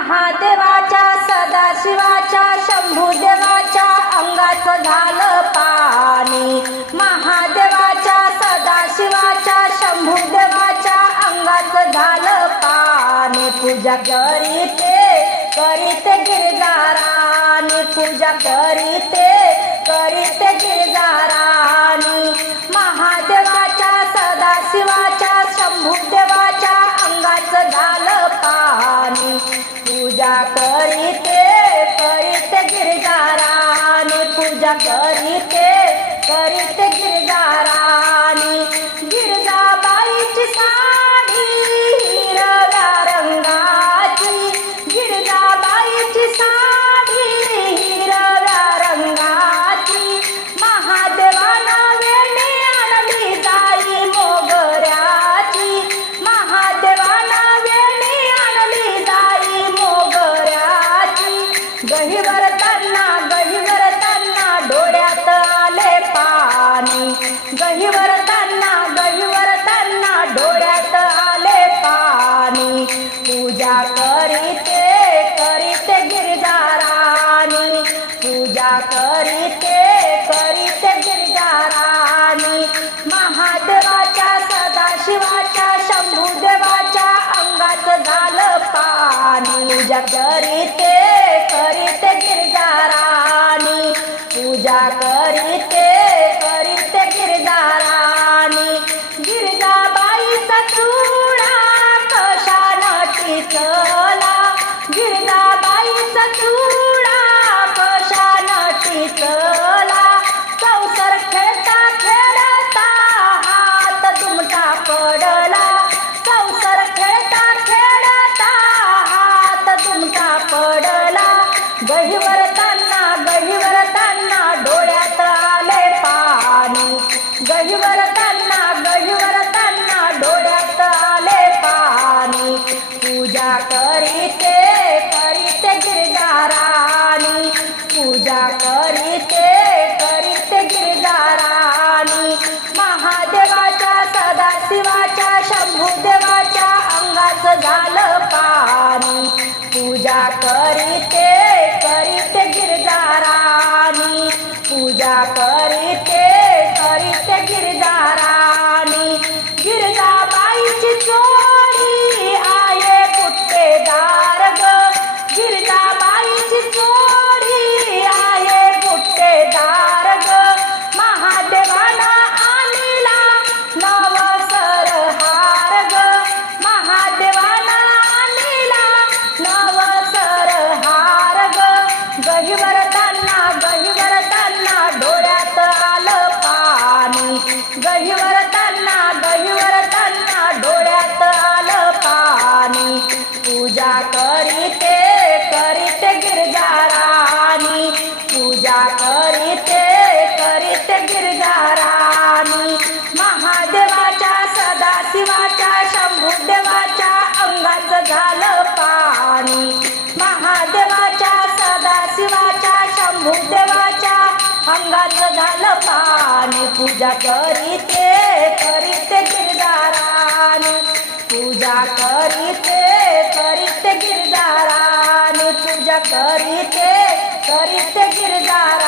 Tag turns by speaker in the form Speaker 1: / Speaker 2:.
Speaker 1: महादेवाच्या सदाशिवाच्या शंभूदेवाच्या अंगाचं झालं पाणी. महादेवाच्या सदाशिवाच्या शंभूदेवाच्या अंगाचं झालं पाणी. पूजा करीते करीते गिरजाराणी पूजा करीते करीते करीते गिरजाराणी डोळ्यात आले पाणी. पूजा करीते करीते गिरजाराणी. पूजा करीते करीते गिरजाराणी. महादेवाच्या सदाशिवाच्या शंभूदेवाच्या अंगात झालं पाणी. पूजा करीते करीते गिरजाराणी. पूजा करीते चुडा कशानं टिचला गिरजाबाईचा चुडा कशानं टिचला चौसर खेळता खेळता हात दुमटा पडला. चौसर खेळता खेळता हात दुमटा पडला. गहीवर गिरजाराणी. पूजा करीते करीते गिरजाराणी. महादेवाच्या सदाशिवाच्या शंभूदेवाच्या अंगाचं झालं पाणी. पूजा करीते करीते गिरजाराणी. पूजा करीते करीते गिरजा पाणी गहीवर त्यांना गहीवर डोळ्यात आलं पाणी. पूजा करीते करीते गिरजाराणी पूजा करीते करीते गिरजाराणी महादेवाच्या सदाशिवाच्या शंभूदेवाच्या अंगाचं झालं पाणी. महादेवाच्या सदाशिवाच्या शंभूदेवाच्या अंगाचं झालं पाणी. पूजा करीते करीते गिरदारान पूजा करीते करीते गिरदारान पूजा करीते करीते गिरदार